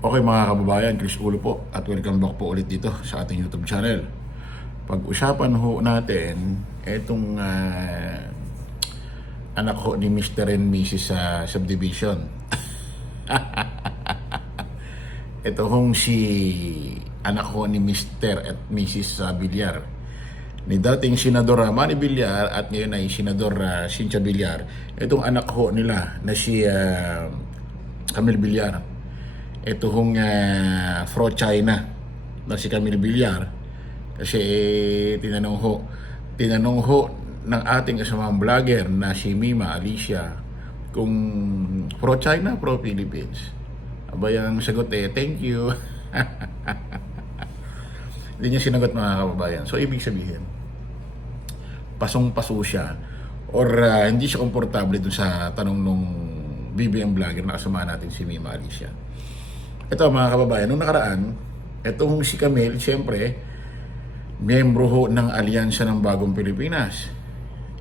Okay mga kababayan, Chris Ulo po at welcome back po ulit dito sa ating YouTube channel. Pag-usapan ho natin etong anak ho ni Mr. and Mrs. sa subdivision. Ito hong si anak ho ni Mr. at Mrs. Villar. Ni dating Senador Manny Villar at ngayon ay Senador Cynthia Villar. Itong anak ho nila na si Camille Villar. Ito hong pro-China na si Camille Villar kasi tinanong ho ng ating kasamang vlogger na si Mima Alicia kung pro-China, pro-Philippines. Abay ang sagot thank you. Hindi niya sinagot mga kababayan. So ibig sabihin pasong-paso siya or hindi siya komportable dun sa tanong nung BBM vlogger na kasama natin si Mima Alicia. Ito mga kababayan, nung nakaraan, itong si Camille, siyempre, miyembro ho ng Alyansa ng Bagong Pilipinas.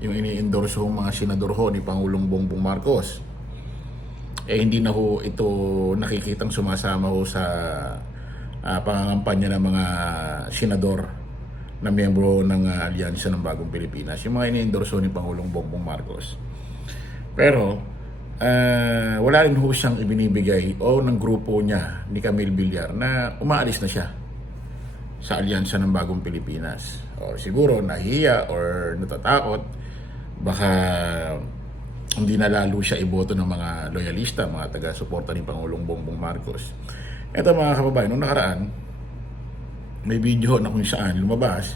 Yung ini-endorse ho mga senador ho ni Pangulong Bongbong Marcos. Hindi na ho ito nakikitang sumasama ho sa pangangampanya ng mga senador na miyembro ng Alyansa ng Bagong Pilipinas. Yung mga ini-endorse ho ni Pangulong Bongbong Marcos. Pero, wala rin ho siyang ibinibigay o ng grupo niya ni Camille Villar na umaalis na siya sa Alyansa ng Bagong Pilipinas. O siguro nahiya or natatakot, baka hindi na lalo siya iboto ng mga loyalista, mga taga-suporta ni Pangulong Bongbong Marcos. Ito mga kababayan, nung nakaraan, may video na kung saan lumabas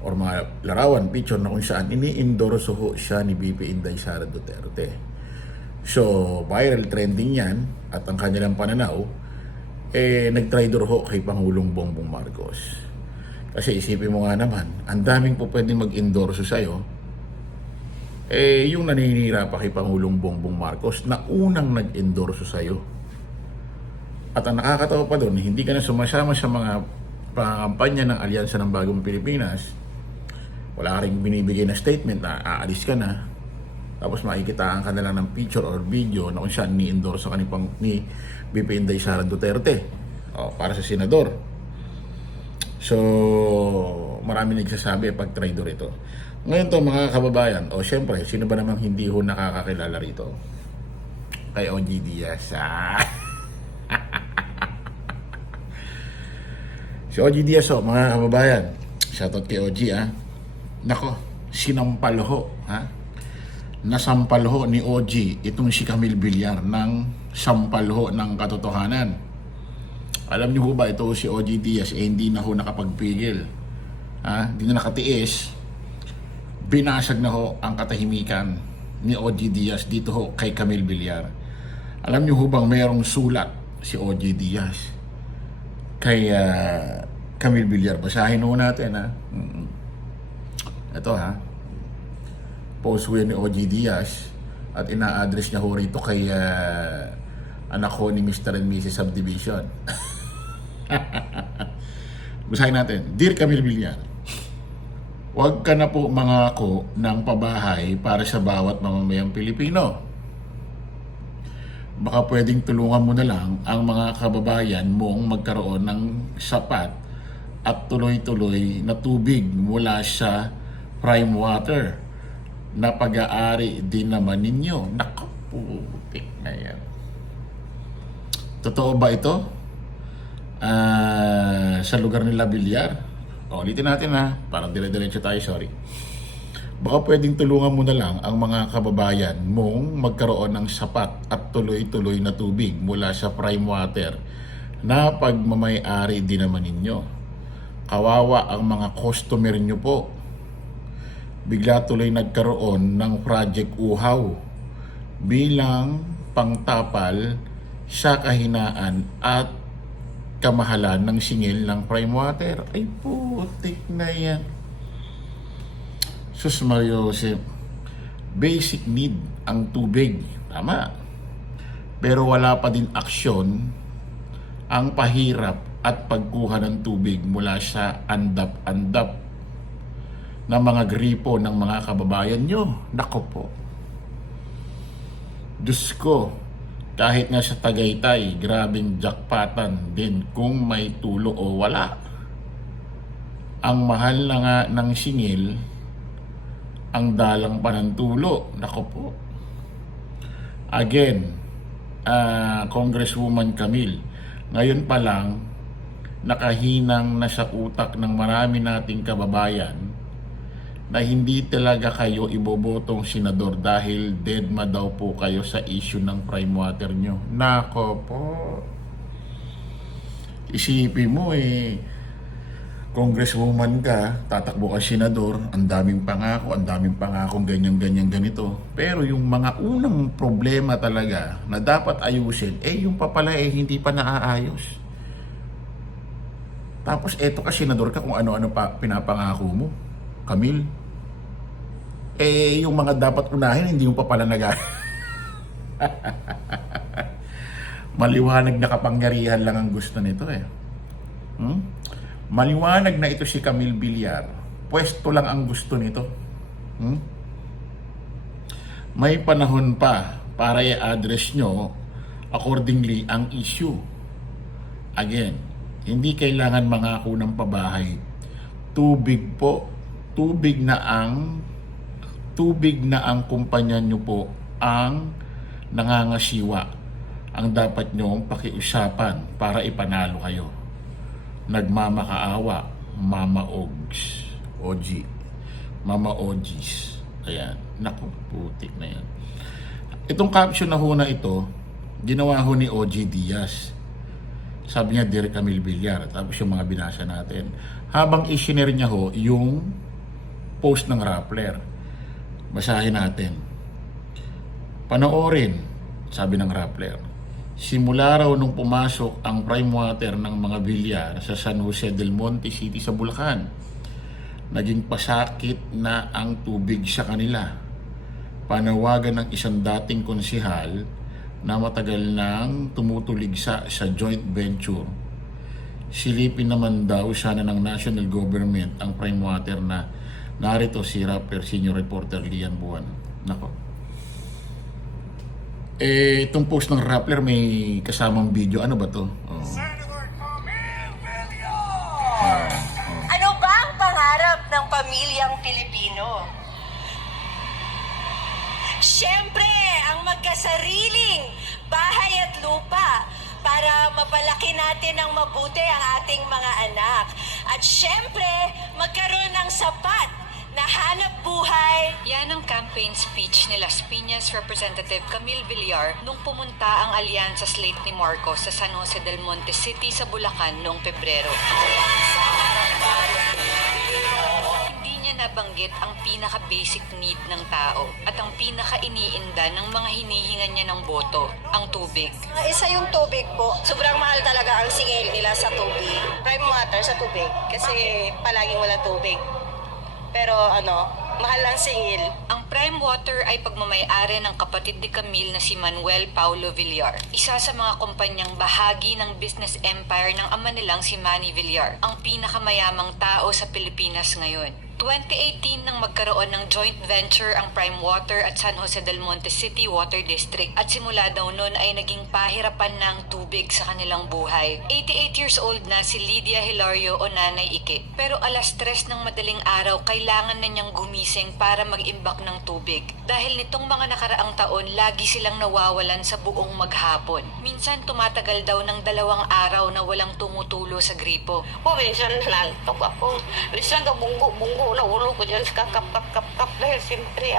or mga larawan, picture na kung saan ini-endorso ho siya ni BP Inday Sara Duterte. So, viral trending yan at ang kanilang pananaw nag-traitor ho kay Pangulong Bongbong Marcos. Kasi isipin mo nga naman, ang daming po pwedeng mag-endorso sa'yo yung naninira pa kay Pangulong Bongbong Marcos na unang nag-endorso sa'yo. At ang nakakatawa pa doon, hindi ka na sumasama sa mga pangampanya ng Alyansa ng Bagong Pilipinas, wala ka rin binibigay na statement na aalis ka na. Tapos makikitaan ka na lang ng picture or video na kung saan ni-endorse ka ni BP Inday Sara Duterte para sa senador. So, marami nagsasabi pag traitor ito. Ngayon to mga kababayan, syempre, sino ba namang hindi ho nakakakilala rito? Kay OG Diaz. Si OG Diaz mga kababayan, shoutout kay OG Nako, sinampal ho nasampal ho ni OG itong si Camille Villar ng sampal ho ng katotohanan. Alam niyo ho ba ito si OG Diaz hindi na ho nakapagpigil. Hindi na nakatiis. Binasag na ho ang katahimikan ni OG Diaz dito ho kay Camille Villar. Alam niyo ho bang mayroong sulat si OG Diaz kay Camille Villar? Basahin ho natin Ito post ko yan ni OG Diaz at ina-address niya ho rito kay anak ko ni Mr. and Mrs. Subdivision. Basahin natin. Dear Camille Villar, huwag ka na po mangako ng pabahay para sa bawat mamamayang Pilipino. Baka pwedeng tulungan mo na lang ang mga kababayan mong magkaroon ng sapat at tuloy-tuloy na tubig mula sa prime water na pag-aari din naman ninyo. Naku, putik na yan. Totoo ba ito? Sa lugar nila Villar? Ulitin natin parang dire-diretso tayo, sorry. Baka pwedeng tulungan mo na lang ang mga kababayan mong magkaroon ng sapat at tuloy-tuloy na tubig mula sa prime water na pagmamay-ari din naman ninyo. Kawawa ang mga customer nyo po. Bigla tuloy nagkaroon ng Project Uhaw bilang pangtapal sa kahinaan at kamahalan ng singil ng prime water. Ay putik na yan. Sus Mario Joseph, basic need ang tubig, tama. Pero wala pa din aksyon ang pahirap at pagkuha ng tubig mula sa andap-andap ng mga gripo ng mga kababayan nyo. Nako po. Diyos ko, Kahit nga sa Tagaytay, grabing jackpotan din kung may tulo o wala. Ang mahal na nga ng singil, ang dalang pa ng tulo. Nako po. Again, Congresswoman Camille, ngayon pa lang, nakahinang na sa utak ng marami nating kababayan na hindi talaga kayo ibobotong senador dahil deadma daw po kayo sa issue ng prime water nyo. Nako po. Isipin mo congresswoman ka, tatakbo ka senador, ang daming pangako, ganyan, ganito. Pero yung mga unang problema talaga na dapat ayusin, yung papala hindi pa naaayos. Tapos eto ka senador ka kung ano-ano pa pinapangako mo, Camille. Yung mga dapat unahin, hindi mo pa pala maliwanag na kapangyarihan lang ang gusto nito Maliwanag na ito si Camille Villar. Pwesto lang ang gusto nito. May panahon pa para i-address nyo accordingly ang issue. Again, hindi kailangan mangako ng pabahay. Tubig po. Tubig na ang kumpanya nyo po ang nangangasiwa. Ang dapat nyong pakiusapan para ipanalo kayo. Nagmamakaawa, Mama Ogs, OG, Mama Ogis. Ayan, naku, putik na yan. Itong caption na ho na ito, ginawa ho ni OG Diaz. Sabi niya, Dear Camille Villar. Tapos yung mga binasa natin. Habang isinare niya ho yung post ng Rappler. Basahin natin. Panoorin, sabi ng Rappler. Simula raw nung pumasok ang prime water ng mga Villar sa San Jose del Monte City sa Bulacan, naging pasakit na ang tubig sa kanila. Panawagan ng isang dating konsehal na matagal nang tumutuligsa sa joint venture. Silipin naman daw sana ng national government ang prime water na narito si Rapper Senior Reporter Lian Buwan. Nako. Itong post ng Rappler may kasamang video. Ano ba to? Senator Camille Villar! Ano ba ang pangarap ng pamilyang Pilipino? Siyempre, ang magkasariling bahay at lupa para mapalaki natin ng mabuti ang ating mga anak. At siyempre, magkaroon ng sapat na hanap buhay. Yan ang campaign speech ni Las Piñas Representative Camille Villar nung pumunta ang alyansa slate ni Marcos sa San Jose del Monte City sa Bulacan noong Pebrero. Hindi niya nabanggit ang pinaka-basic need ng tao at ang pinaka-iniinda ng mga hinihingan niya ng boto, ang tubig. Isa yung tubig po. Sobrang mahal talaga ang singil nila sa tubig. Prime water sa tubig kasi palaging walang tubig. Pero mahal ang singil. Ang prime water ay pagmamay-ari ng kapatid ni Camille na si Manuel Paulo Villar. Isa sa mga kumpanyang bahagi ng business empire ng ama nilang si Manny Villar, ang pinakamayamang tao sa Pilipinas ngayon. 2018 nang magkaroon ng joint venture ang Prime Water at San Jose del Monte City Water District at simula daw noon ay naging pahirapan ng tubig sa kanilang buhay. 88 years old na si Lydia Hilario o Nanay Ike. Pero alas 3 ng madaling araw kailangan na niyang gumising para mag-imbak ng tubig. Dahil nitong mga nakaraang taon lagi silang nawawalan sa buong maghapon. Minsan tumatagal daw ng 2 araw na walang tumutulo sa gripo. Minsan nanantok ako. Minsan bunggo na ulo ko dyan sa kakap-kap-kap dahil siyempre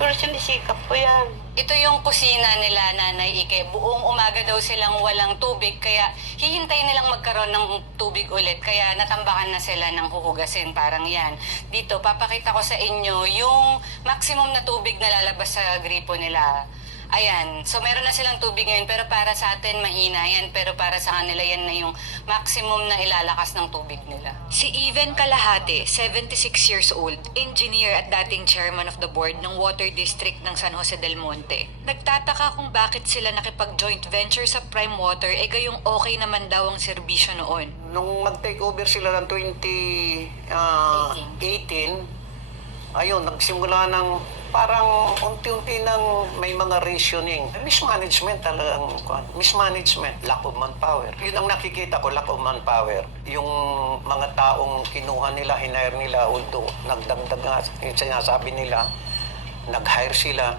pero sinisikap ko yan. Ito yung kusina nila, Nanay Ike. Buong umaga daw silang walang tubig, kaya hihintay nilang magkaroon ng tubig ulit. Kaya natambakan na sila ng huhugasin, parang yan. Dito, papakita ko sa inyo yung maximum na tubig na lalabas sa gripo nila. Ayan, so meron na silang tubig ngayon, pero para sa atin mahina yan, pero para sa kanila yan na yung maximum na ilalakas ng tubig nila. Si Even Kalahate, 76 years old, engineer at dating chairman of the board ng Water District ng San Jose del Monte. Nagtataka kung bakit sila nakipag-joint venture sa Prime Water, gayong okay naman daw ang serbisyo noon. Nung mag-take over sila ng 2018, ayun, nagsimula ng parang unti-unti nang may mga rationing. Mismanagement talagang, mismanagement, lack of manpower. Yun ang nakikita ko, lack of manpower. Yung mga taong kinuha nila, hinire nila, although nagdagdag nga, yung sinasabi nila, nag-hire sila,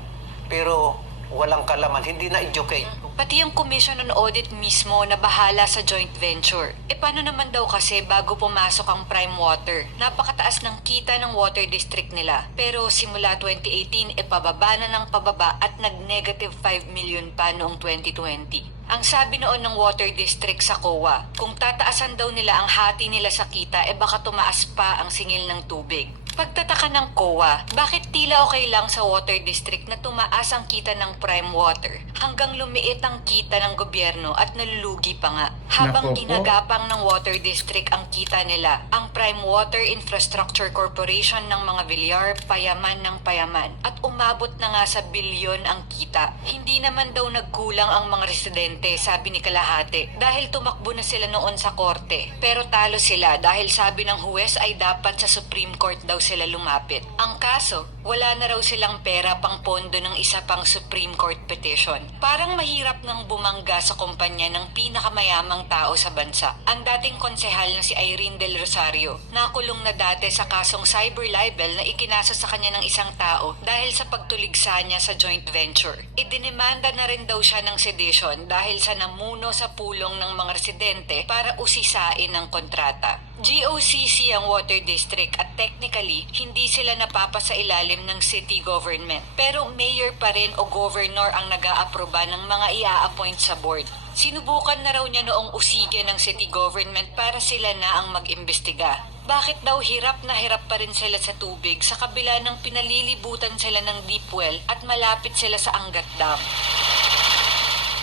pero walang kalaman, hindi na-educate. Pati yung Commission on Audit mismo na bahala sa joint venture. E paano naman daw kasi bago pumasok ang Prime Water? Napakataas ng kita ng water district nila. Pero simula 2018, pababa na ng pababa at nag-negative 5 million pa noong 2020. Ang sabi noon ng water district sa COA, kung tataasan daw nila ang hati nila sa kita, baka tumaas pa ang singil ng tubig. Pagtataka ng COA, bakit tila okay lang sa water district na tumaas ang kita ng Prime Water hanggang lumiit ang kita ng gobyerno at nalulugi pa nga. Habang Nako po. ginagapang ng water district ang kita nila, ang Prime Water Infrastructure Corporation ng mga Villar, payaman ng payaman at umabot na nga sa bilyon ang kita. Hindi naman daw nagkulang ang mga residente, sabi ni Kalahati, dahil tumakbo na sila noon sa korte. Pero talo sila dahil sabi ng huwes ay dapat sa Supreme Court daw sila lumapit. Ang kaso, wala na raw silang pera pang pondo ng isa pang Supreme Court petition. Parang mahirap nang bumangga sa kumpanya ng pinakamayamang tao sa bansa. Ang dating konsehal na si Irene Del Rosario, nakulong na dati sa kasong cyber libel na ikinasa sa kanya ng isang tao dahil sa pagtuligsa niya sa joint venture. Idinemanda na rin daw siya ng sedition dahil sa namuno sa pulong ng mga residente para usisain ang kontrata. GOCC ang water district at technically, hindi sila napapasa ilalim ng city government. Pero mayor pa rin o governor ang nag-aaproba ng mga ia-appoint sa board. Sinubukan na raw niya noong usige ng city government para sila na ang mag-imbestiga. Bakit daw hirap na hirap pa rin sila sa tubig sa kabila ng pinalilibutan sila ng deep well at malapit sila sa Angat Dam?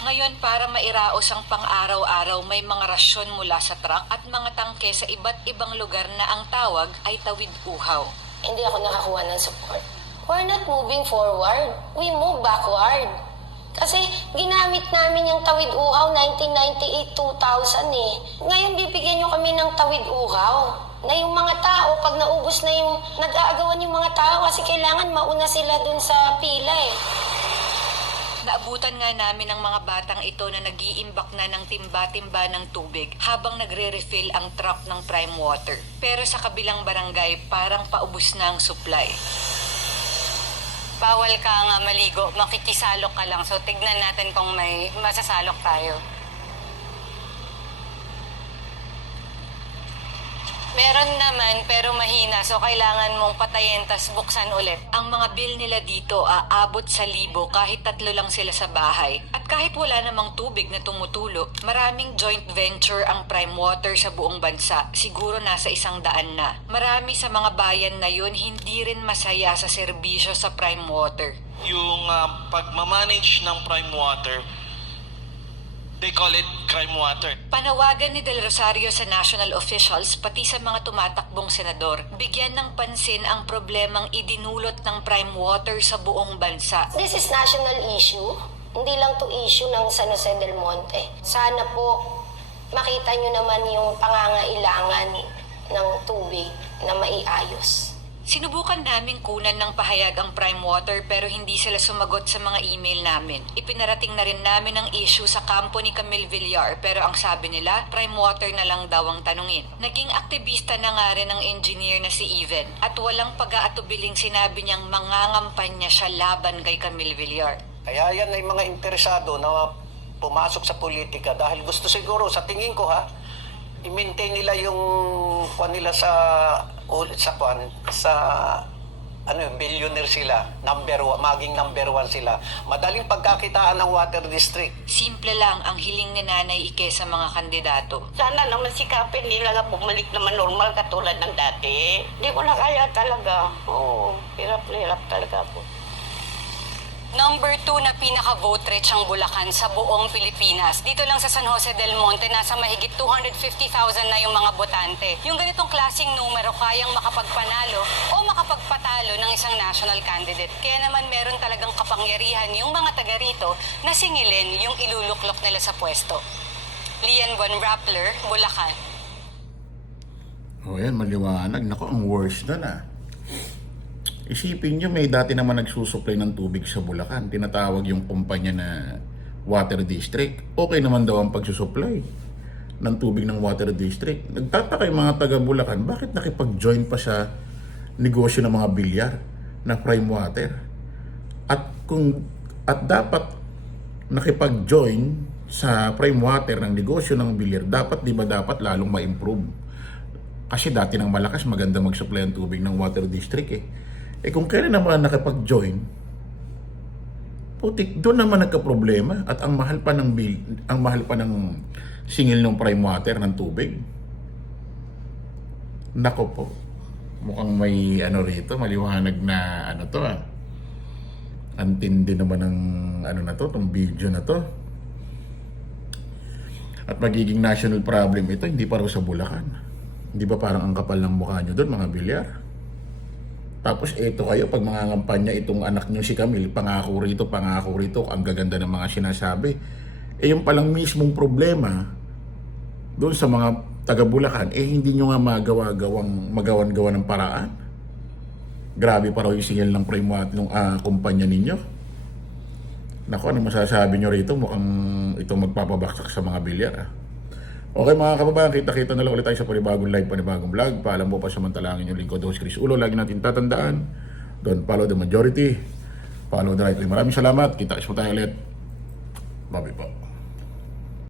Ngayon, para mairaos ang pang-araw-araw, may mga rasyon mula sa truck at mga tangke sa iba't ibang lugar na ang tawag ay tawid uhaw. Hindi ako nakakuha ng support. We're not moving forward. We move backward. Kasi ginamit namin yung tawid uhaw 1998-2000 eh. Ngayon bibigyan nyo kami ng tawid uhaw. Na yung mga tao, pag naubos na yung nag-aagawan yung mga tao kasi kailangan mauna sila dun sa pila eh. Naabutan nga namin ang mga batang ito na nag-iimbak na ng timba-timba ng tubig habang nagre-refill ang truck ng Prime Water. Pero sa kabilang barangay, parang paubos na ang supply. Bawal ka nga maligo, makikisalok ka lang. So, tignan natin kung may masasalok tayo. Meron naman, pero mahina. So, kailangan mong patayin, tas buksan ulit. Ang mga bill nila dito aabot sa 1,000 kahit 3 lang sila sa bahay. At kahit wala namang tubig na tumutulo, maraming joint venture ang Prime Water sa buong bansa. Siguro nasa 100 na. Marami sa mga bayan na yun hindi rin masaya sa serbisyo sa Prime Water. Yung pagmamanage ng Prime Water, they call it crime water. Panawagan ni Del Rosario sa national officials pati sa mga tumatakbong senador, bigyan ng pansin ang problemang idinulot ng Prime Water sa buong bansa. This is national issue. Hindi lang to issue ng San Jose del Monte. Sana po makita nyo naman yung pangangailangan ng tubig na maiayos. Sinubukan naming kunan ng pahayag ang Prime Water pero hindi sila sumagot sa mga email namin. Ipinarating na rin namin ang issue sa kampo ni Camille Villar pero ang sabi nila, Prime Water na lang daw ang tanungin. Naging aktivista na nga rin ang engineer na si Even at walang pag-aatubiling sinabi niyang mangangampanya siya laban kay Camille Villar. Kaya yan ay mga interesado na pumasok sa politika dahil gusto siguro, sa tingin ko i-maintain nila yung nila sa billionaire sila, maging number 1 sila. Madaling pagkakitaan ng water district. Simple lang ang hiling ni Nanay Ike sa mga kandidato. Sana naman sikapin nila nga bumalik naman normal katulad ng dati. Hindi ko na kaya talaga. Oo, hirap na hirap talaga po. Number 2 na pinaka-vote rich ang Bulacan sa buong Pilipinas. Dito lang sa San Jose del Monte, nasa mahigit 250,000 na yung mga botante. Yung ganitong klaseng numero kayang makapagpanalo o makapagpatalo ng isang national candidate. Kaya naman meron talagang kapangyarihan yung mga taga rito na singilin yung iluluklok nila sa pwesto. Lian Von Rappler, Bulacan. O yan, maliwanag. Naku, ang worst doon Isipin nyo, may dati naman nagsusupply ng tubig sa Bulacan. Tinatawag yung kumpanya na Water District. Okay naman daw ang pagsusupply ng tubig ng Water District. Nagtataka yung mga taga Bulacan, bakit nakipag-join pa sa negosyo ng mga bilyar na prime water? At dapat nakipag-join sa prime water ng negosyo ng bilyar, dapat lalong ma-improve. Kasi dati nang malakas, maganda mag-supply ang tubig ng Water District eh. Kung kailan naman nakipag-join, putik, doon naman nagka-problema at ang mahal pa ng singil ng prime water ng tubig. Nako po. Mukhang may rito, maliwanag na to Antindi naman ng tong video na to. At magiging national problem ito, hindi pa raw sa Bulacan. Hindi ba parang ang kapal ng mukha nyo doon, mga bilyar? Tapos eto kayo, pag mangangampanya itong anak nyo si Camille, pangako rito, ang gaganda ng mga sinasabi. Yung palang mismong problema doon sa mga taga Bulacan, hindi nyo nga magawan-gawa ng paraan. Grabe pa raw yung singil ng prime water ng kumpanya ninyo. Naku, ano masasabi nyo rito? Mukhang itong magpapabaksak sa mga bilyar. Okay mga kababayan, kita-kita na lang ulit tayo sa panibagong live, panibagong vlog. Paalam mo pa samantalangin yung lingkod, host Chris Ulo. Lagi natin tatandaan, don't follow the majority, follow the right way. Maraming salamat, kita-kits po tayo ulit. Bye po.